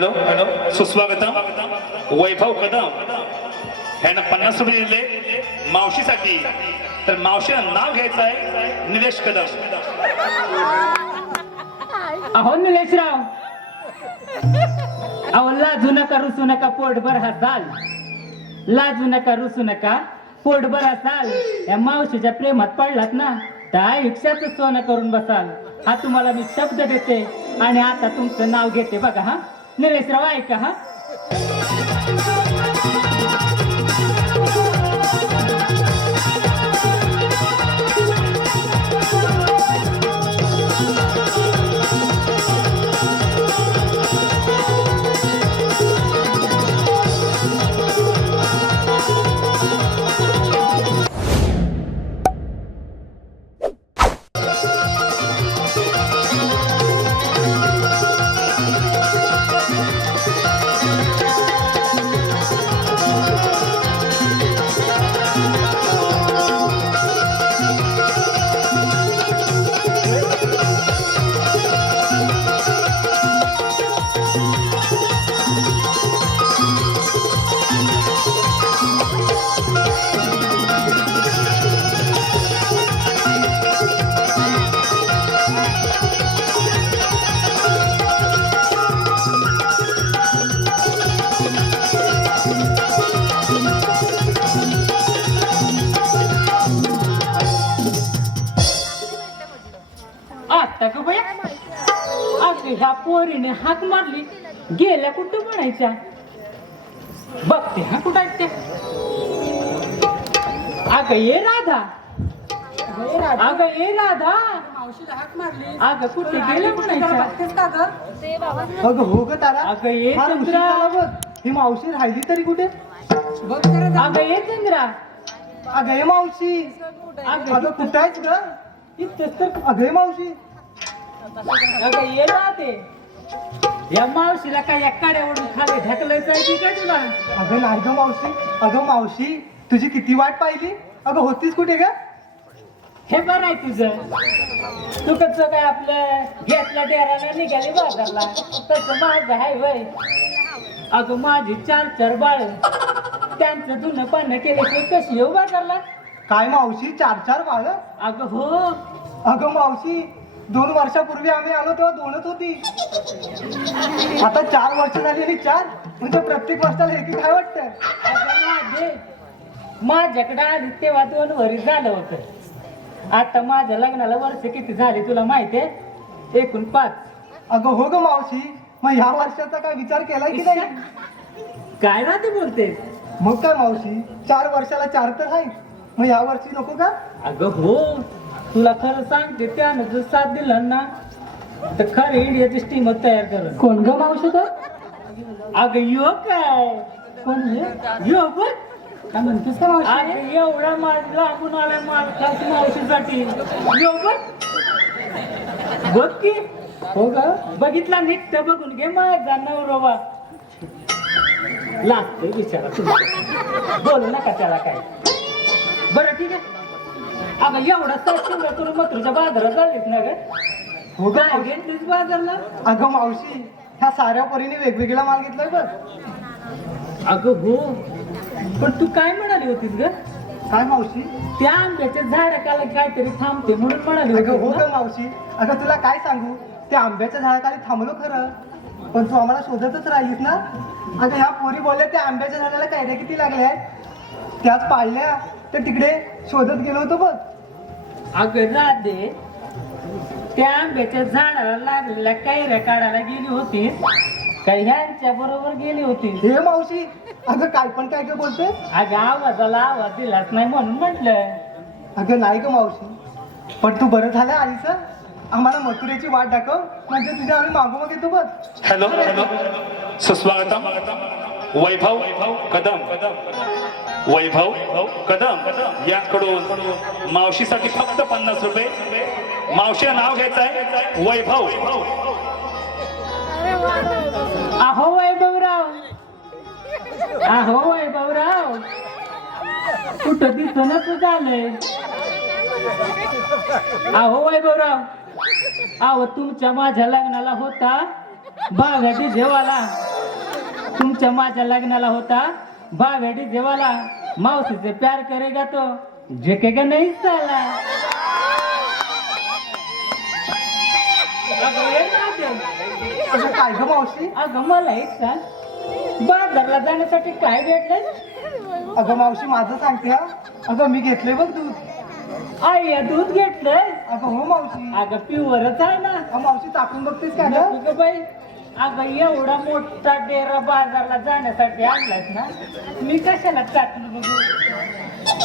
Hello hello सुस्वागतम. वैभव कदम. ह्यानं पन्नास रुपये दिले मावशीसाठी. तर मावशीनं नाव घ्यायचं आहे निलेश कदम. अहो निलेशराव. अहो लाजू नका रुसू नका पोटभर हसाल. लाजू नका रुसू नका पोटभर असाल या मावशीच्या प्रेमात पडलात ना तर आयुष्याच सोनं करून बसाल. हा तुम्हाला मी शब्द देते आणि आता तुमचं नाव घेते बघा हा. निलेशराव ऐका पोरीने हाक मारली. गेल्या कुठं म्हणायच्या? बघते हा कुठं आहेत त्या? अगं ये राधा. अगं ये राधा. मावशीला हाक मारली. अगं कुठे गेल्या म्हणायच्या? बघतेस का ग? अगं हो ग तारा. अगं ये फार उशीर चंद्रा. झाला बघ. ही मावशी राहिली तरी कुठे? बघ जरा जा. अगं ये चंद्रा. अगं हे मावशी. अगं अगं कुठं आहेस ग? इथंच तर अगं हे मावशी. अगं ये राहते या मावशीला काय या काड्यावरून खाली ढकलायचं आहे की काय तुला? अगं नाही ग मावशी. अगं मावशी तुझी किती वाट पाहिली? अगं होतीस कुठे ग? हे बरं आहे तुझं. तू कसं काय आपलं घेतल्या डेराला निघाली बाजारला? तसं माझं आहे वय अगं माझी चार चार बाळ. त्यांचं जुनं पानं केल्याशिवाय कशी येऊ बाजारला? काय मावशी चार चार बाळ? अगं हो. अगं मावशी दोन वर्षापूर्वी आम्ही आलो तेव्हा दोनच होती. आता चार वर्ष झाली आणि चार. म्हणजे प्रत्येक वर्षाला एक एक काय वाटतं. माझ्याकडे आली तेव्हा दोन झालं होतं. आता माझ्या लग्नाला वर्ष किती झाली तुला माहिती आहे? एकूण पाच. अगं हो ग मावशी मग ह्या वर्षाचा काय विचार केलाय की नाही? काय राहते बोलते? मग काय मावशी चार वर्षाला चार तर आहे मग या वर्षी नको का? अगं हो. तुला खरं सांगते त्यानं जर साथ दिला ना तर खरं इंडियाची स्टीमर तयार कर कोण ग मावशी तर अगं यो काय? कोण हे? यो बघ काय म्हणतेस का मावशी? अगं एवढा माल लागून आलाय माल खास मावशीसाठी. यो बघ बघ की. हो ग? बघितला नीट तर बघून घे माझा नवरोबा. लागतोय बिचारा तुमचा बोलू नका त्याला काय बरं ठीक आहे. अगं एवढा करून मथुरच्या बाजारात झालीस ना ग. हो काय घेतलीस बाजारला? अगं मावशी ह्या साऱ्या परीने वेगवेगळा माल घेतलाय बघ. अगं हो. पण तू काय म्हणाली होतीस ग? काय मावशी? त्या आंब्याच्या झाडाखाली काहीतरी थांबते म्हणून म्हणाली अगं हो ग? मावशी. अगं तुला काय सांगू? त्या आंब्याच्या झाडाखाली थांबलो खरं. पण तू आम्हाला शोधतच राहिलीस ना? अगं ह्या पोरी बोलल्या त्या आंब्याच्या झाडाला कैऱ्या किती लागल्या आहेत त्याच पाळल्या. तर तिकडे शोधत गेलो होतो बघ. अगं राधे त्या आंब्याच्या झाडाला लागलेल्या कैऱ्या काढायला गेली होतीस. का ह्यांच्या बरोबर गेली होतीस. हे मावशी अगं काय पण काय काय बोलते अगं आवाजाला आवाज दिलाच नाही म्हणून म्हटलं. अगं नाही ग मावशी पण तू बरं झालं आलीस? आम्हाला मथुरेची वाट दाखव म्हणजे तुझ्या आम्ही मागोमाग येतो बघ. Hello hello. सुस्वागतम वैभव कदम. वैभव कदम. याकडून मावशीसाठी फक्त पन्नास रुपये. मावशीला नाव घ्यायचं आहे. वैभव. अहो वैभवराव. अहो वैभवराव. कुठं दिसनच झालंय. अहो वैभवराव. अहो तुमच्या माझ्या लग्नाला होता. बागा जेवाला. तुमच्या माझ्या लग्नाला होता. बावेडी देवाला मावशीचे प्यार करेगा तो. झुकेगा नहीं साला. अगं काय ग मावशी? अगं मला एक सांग. बाजारला जाण्यासाठी काय भेटलं? अगं मावशी माझं सांगते हा. अगं मी घेतलंय बघ दूध. आई या दूध घेतलंय? अगं हो मावशी. अगं प्युअरच आहे ना. अगं मावशी टाकून बघतेस का नको गं बाई. अगं एवढा मोठा डेरा बाजारला जाण्यासाठी आणलास ना? मी कशाला टाकलं बघू?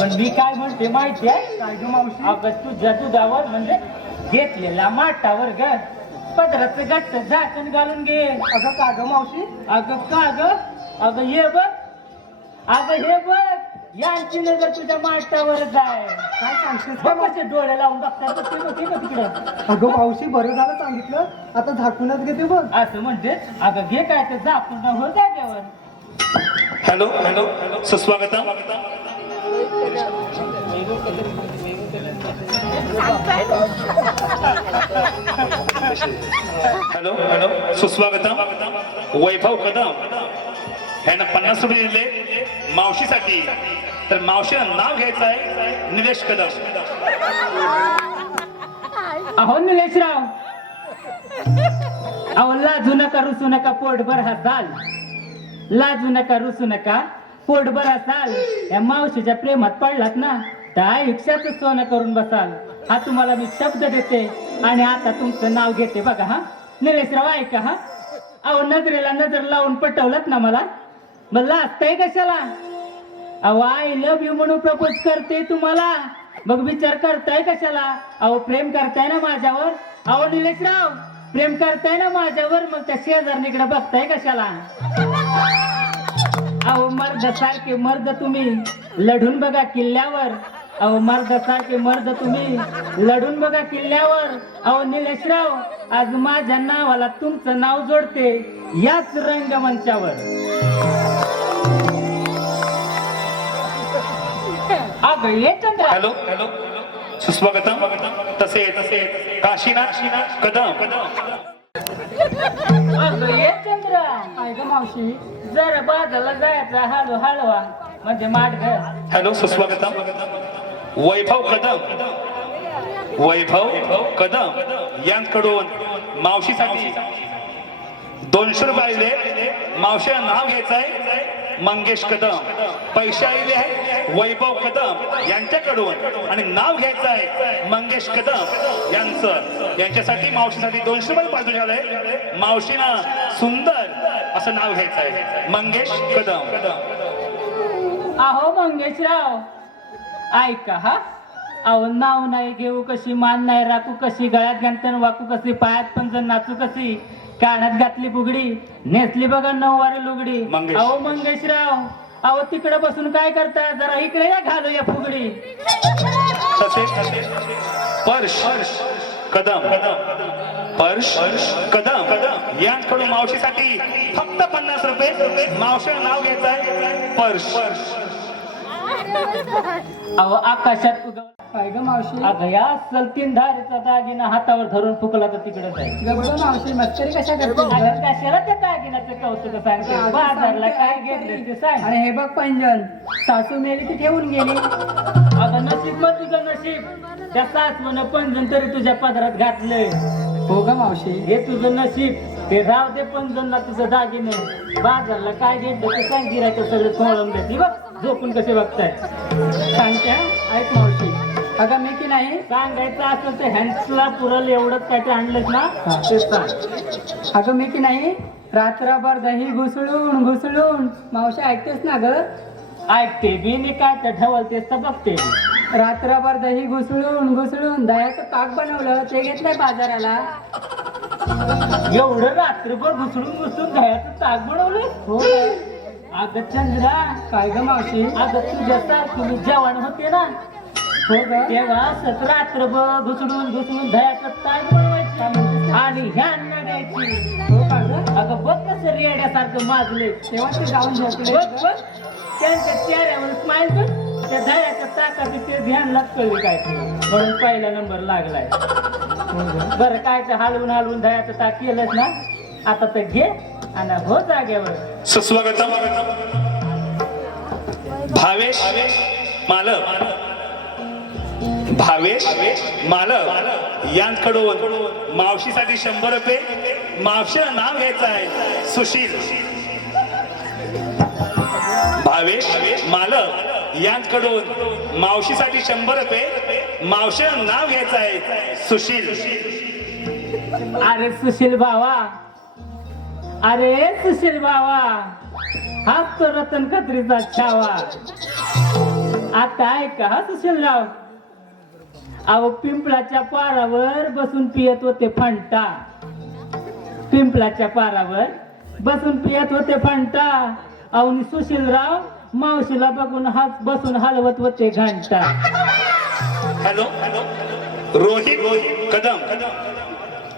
पण मी काय म्हणते माहिती आहे? काय ग मावशी. अगं तुझ्या दुधावर म्हणजे घेतलेला माठावर ग. पदराचं गट्ट झाकण घालून घे. अगं का ग मावशी. अगं का ग अगं हे बघ. अगं हे बघ. यांची नजर तुझ्या माठावरच आहे काय सांगतेस? बघ का कसे डोळे लावून बघतात बघ ते बघ, ते बघ तिकडं. अगं मावशी बरं झालं सांगितलं. आता झाकूनच घेते बघ. असं म्हणते अगं घे काय तर जापून हो जाग्यावर हॅलो हॅलो. सुस्वागतम. Hello hello. सुस्वागतम. वैभव कदम. ह्यानं पन्नास रुपये दिले मावशीसाठी. तर मावशीनं नाव घ्यायचं आहे निलेश कदम. अहो निलेशराव. अहो लाजू नका रुसू नका पोटभर हसाल. लाजू नका रुसू नका पोटभर हसाल. या मावशीच्या प्रेमात पडलात ना तर आयुष्याच सोनं करून बसाल. हा तुम्हाला मी शब्द देते आणि आता तुमचं नाव घेते बघा हा. निलेशराव ऐका हा. अहो नजरेला नजर लावून पटवलात ना मला. मग लाजताय कशाला? अहो आय लव्ह यू म्हणून प्रपोज करते तुम्हाला. मग विचार करताय कशाला? अहो प्रेम करताय ना माझ्यावर? अहो निलेशराव प्रेम करताय ना माझ्यावर? मग त्या शेजारणीकडे बघताय कशाला? अहो मर्द सारखे मर्द तुम्ही. लढून बघा किल्ल्यावर. अहो मर्द सारखे मर्द तुम्ही. लढून बघा किल्ल्यावर. अहो निलेशराव आज माझ्या नावाला तुमचं नाव जोडते याच रंगमंचावर. Hello hello. सुस्वागतम. तसे तसे. काशीनाथ कदम. चंद्रा. काय ग मावशी? जरा बाजारला जायचा हळू हळवा. म्हणजे माठ घर हॅलो सुस्वागतम. वैभव कदम. वैभव कदम. यांकडून मावशीसाठी दोनशे रुपये आले. मावशीला नाव घ्यायचं आहे मंगेश कदम. पैसे आलेले आहेत. वैभव कदम यांच्याकडून आणि नाव घ्यायचं आहे मंगेश कदम यांचं. यांच्यासाठी मावशीसाठी दोनशे रुपये पाठवून झालंय मावशीना सुंदर असं नाव घ्यायचं आहे. मंगेश कदम. अहो मंगेशराव ऐका हा? अहो नाव नाही घेऊ कशी मान नाही राखू कशी गळ्यात घालताना वाकू कशी पायात पंजन नाचू कशी कानात घातली बुगडी नेसली बघा नऊवारी लुगडी. अहो मंगेशराव अहो तिकडे बसून काय करता? जरा इकडे या घालू या फुगडी. पर्श कदम पर्श कदम. कदम यांकडून मावशीसाठी फक्त पन्नास रुपये. मावशीला नाव घ्यायचं आहे पर्श. अहो आकाशात उगव काय ग मावशी? अगं या असल तीन धारेचा दागिना हातावर धरून फुकला तर तिकडेच आहे मावशी मस्करी कशा करते अगं कशाला त्या दागिन्याचं कौतुक सांगते? बाजारला काय घेतलं ते सांग. आणि हे बघ पंजन सासू मेली ती ठेवून गेली. अगं नशीब मग तुझं नशीब. त्या सासवनं पंजन तरी तुझ्या पदरात घातलंय. हो ग मावशी. हे तुझं नशीब. ते राव दे पंजनला तुझं दागिने. बाजारला काय घेतलं ते सांग गिरायचं सगळं खोळून देते बघ झोपून कसे बघताय. सांगते हा? ऐक मावशी. अगं मी की नाही? सांगायचं असलं तर हॅन्ड्सला पुरल एवढंच काय ते आणलंच ना. ते सांग. अगं मी की नाही? रात्रभर दही घुसळून घुसळून. मावशी ऐकतेस ना ग? ऐकते बी मी काय तर ढवलतेस तर बघते. रात्रभर दही घुसळून घुसळून दह्याचं पाक बनवलं ते घेतलंय बाजाराला. एवढं रात्रभर घुसळून घुसळून दह्याचं ताक बनवलं हो? अगं चंद्रा. काय ग मावशी? अगं तुझ्यासारखी मी जवान होते ना? हो ग तेव्हा असंच रात्रभर घुसळून घुसळून दह्याचं ताक बनवायची आणि ह्यांना द्यायची. हो का ग? अगं बघ कसं रेड्यासारखं माजले तेव्हा ते जाऊन झोपले. बघ बघ. त्यांच्या चेहऱ्यावर स्माइल कर. त्या दह्याच्या ताकाची ते ध्यानलाच कळली काय ते. म्हणून पहिला नंबर लागलाय. बरं काय ते हलवून हलवून दह्याचं ताक केलंच ना? आता तर घे आणि हो जागेवर. सुस्वागतम. भावेश मालक. भावेश मालक यांकडून मावशीसाठी शंभर रुपये मावशीला नाव घ्यायचं आहे सुशील. भावेश मालक यांकडून मावशीसाठी शंभर रुपये मावशीला नाव घ्यायचं आहे सुशील. अरे सुशील भावा. अरे सुशील भावा. हाच तो रतन खत्रीचा छावा. आता ऐका हा सुशील राव अहो पिंपळाच्या पारावर बसून पियत होते फंटा. पिंपळाच्या पारावर बसून पियत होते फंटा. अवनी सुशीलराव मावशीला बघून हात बसून हलवत होते घंटा. हॅलो? रोहित कदम.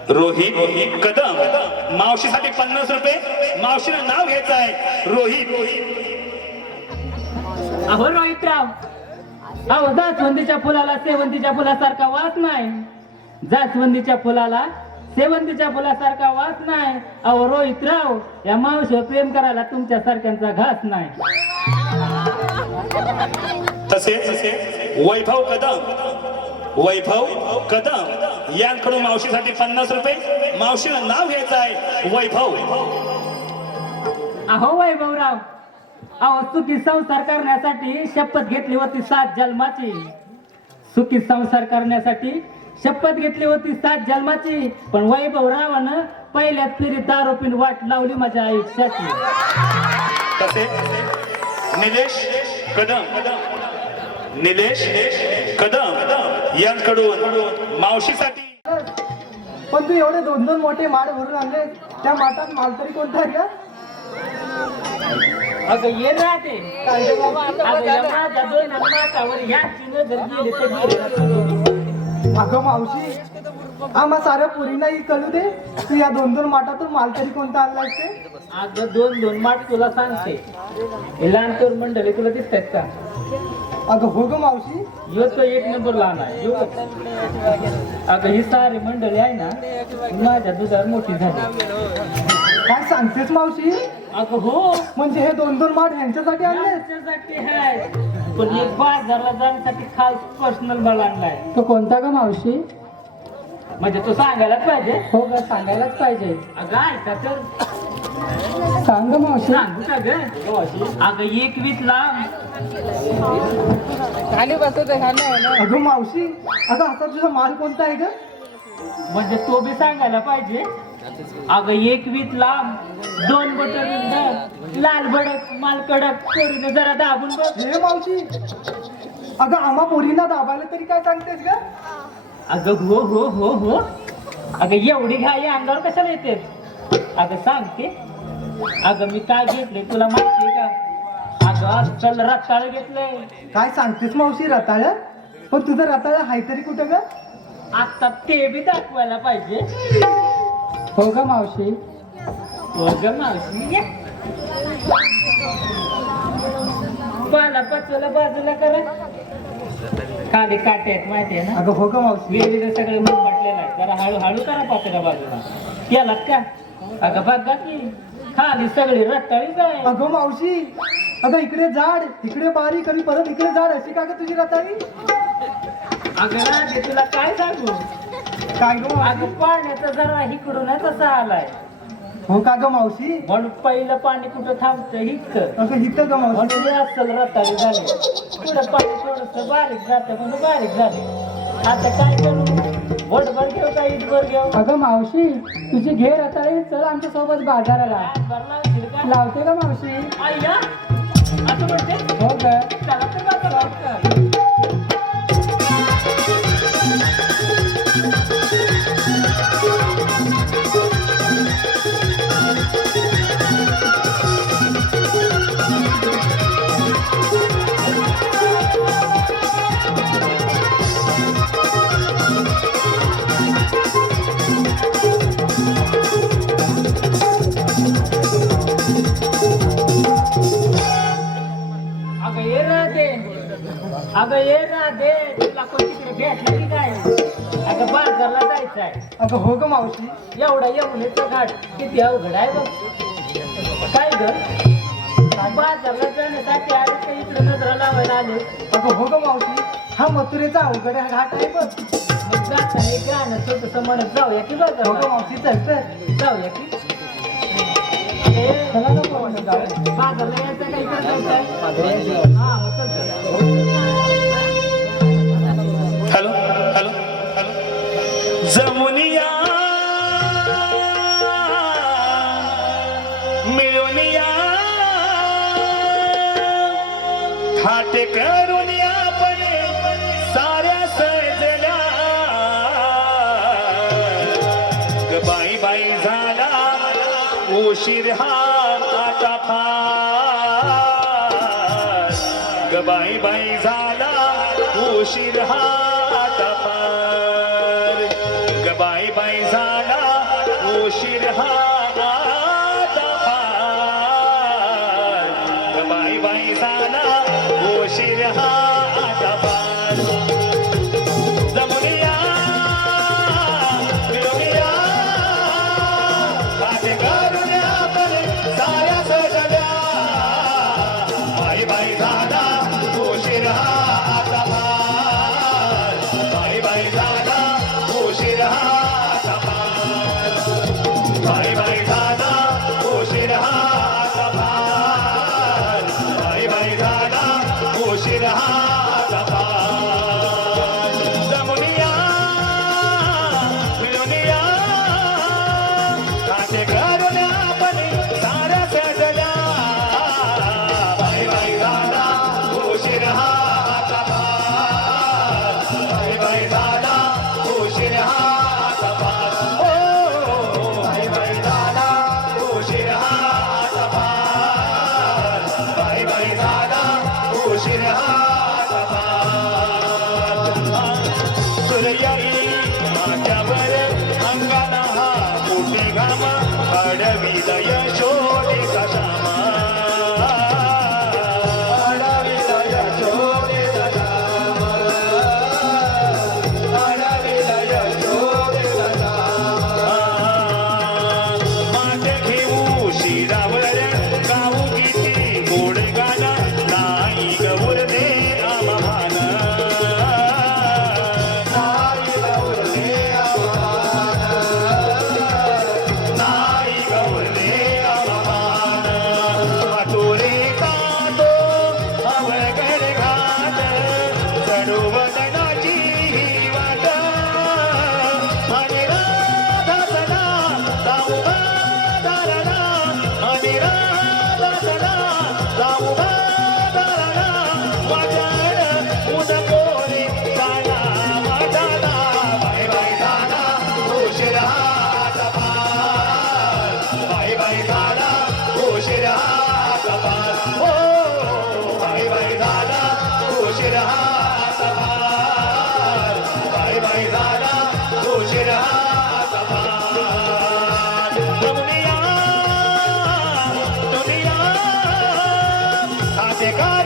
रोहित कदम. मावशीसाठी पन्नास रुपये. मावशीला नाव घ्यायचं आहे. रोहित. अहो रोहितराव अहो जास्वंदीच्या फुलाला सेवंतीच्या फुलासारखा वास नाही. जास्वंदीच्या फुलाला सेवंतीच्या फुलासारखा वास नाही. अहो रोहितराव या मावशीवर प्रेम करायला तुमच्या सारख्यांचा घास नाही. तसेच वैभव कदम वैभव कदम यांकडून मावशीसाठी पन्नास रुपये. मावशीला नाव घ्यायचं आहे वैभव. अहो वैभवराव अहो सुखी संसार करण्यासाठी शपथ घेतली होती सात जन्माची. सुखी संसार करण्यासाठी शपथ घेतली होती सात जन्माची. पण वैभवरावानं पहिल्याच फिरीत दारू पिऊन वाट लावली माझ्या आयुष्याची. तसेच निलेश कदम. निलेश कदम यांकडून मावशीसाठी पण तू एवढे दोन दोन मोठे माड भरून आणले त्या माठात माल तरी कोणता आहे का? अगं ये रे बाबा? अगं तर मावशी आम्हा साऱ्या पोरींना कळू दे. तू या दोन दोन माठातून माल तरी कोणता आणलाय ते? अगं दोन दोन माठ तुला सांगते. लहान तरुण मंडळी तुला दिसतात का? अगं हो ग मावशी. यो तो एक नंबर लहान आहे. यो अगं ही सारी मंडळी आहे ना माझ्या दुधावर मोठी झाली. काय सांगतेस मावशी? अगं हो म्हणजे हे दोन दोन माठ ह्यांच्यासाठी आणले? पण एक बाजारला जाण्यासाठी खास पर्सनल बळ आणलाय. तो कोणता ग मावशी? म्हणजे तो सांगायलाच पाहिजे. हो ग सांगायलाच पाहिजे. अगं ऐका तर. सांग ग मावशी. सांगू का ग? अगं एक वीस लांब अगं मावशी अगं आता तुझा माल कोणता आहे ग? म्हणजे तो बी सांगायला पाहिजे. अगं एक वीत लांब दोन बटर लाल भडक माल कडक पोरीने जरा दाबून बघ. हे मावशी अगं आम्हा पोरींना दाबायला तरी काय सांगतेस ग? अगं हो हो हो हो. अगं एवढी घाई अंगावर कशाला येते अगं सांगते अगं मी काय घेतले तुला माहितीये का? अगं चल रताळ घेतलंय. काय सांगतेस मावशी रताळ? पण तुझं रताळ हाय तरी कुठं ग? आता ते बी दाखवायला पाहिजे. हो ग मावशी हो ग मावशी. पाला पचवला बाजूला करा खाली काटे आहेत माहिती आहे ना अगं हो ग मावशी वेगवेगळे सगळे मूग म्हटलेलं आहे जरा हळू हळू करा पातेला बाजूला केलात का अगं बघा की खाली सगळी रताळीच आहे अगं मावशी अगं इकडे जाड इकडे बारीक आणि परत इकडे जाड अशी का ग तुझी रताळी अगं राजे तुला काय सांगू काय ग? मावशी? अगं पाण्याचा जरा इकडून तसा आलाय. हो का ग मावशी? म्हणून पहिलं पाणी कुठं थांबतं इतकं अगं इथं ग मावशी. म्हणून हे अस्सल रताळी झाले. पुढं पाणी थोडस बारीक जातं म्हणून बारीक झाले. आता काय करू? बोटभर घेऊ का इटभर घेऊ? अगं मावशी तुझी घे रताळी चल आमच्यासोबत बाजाराला असेल का? लावते का मावशी. आय्या असं म्हणते हो ग. चला तर बाजारात. अगं ये ना दे. तुला कोण तिकडे भेटलं की काय? अगं अगं बाजारला जायचंय. अगं हो ग मावशी. एवढा येऊनेचा घाट किती अवघड आहे बघ. काय ग? बाजारला जाण्यासाठी आले का इकडे नजरा लावायला आले? अगं हो ग मावशी. हा मथुरेचा अवघड घाट आहे बघ. मग जाताना एक गाणं छोटस म्हणत जाऊया की हो ग मावशी चल तर जाऊया की. ए, चला ग मावशी जाऊया. बाजारला यायचं का इकडे जायचंय हा मग चल. जमुनिया मिळूनिया थाटे करून आपण साऱ्या सजल्या. ग बाई बाई झाला उशीर हा आता फार. बाई बाई झाला उशीर हा उशीर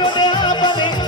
meu bem,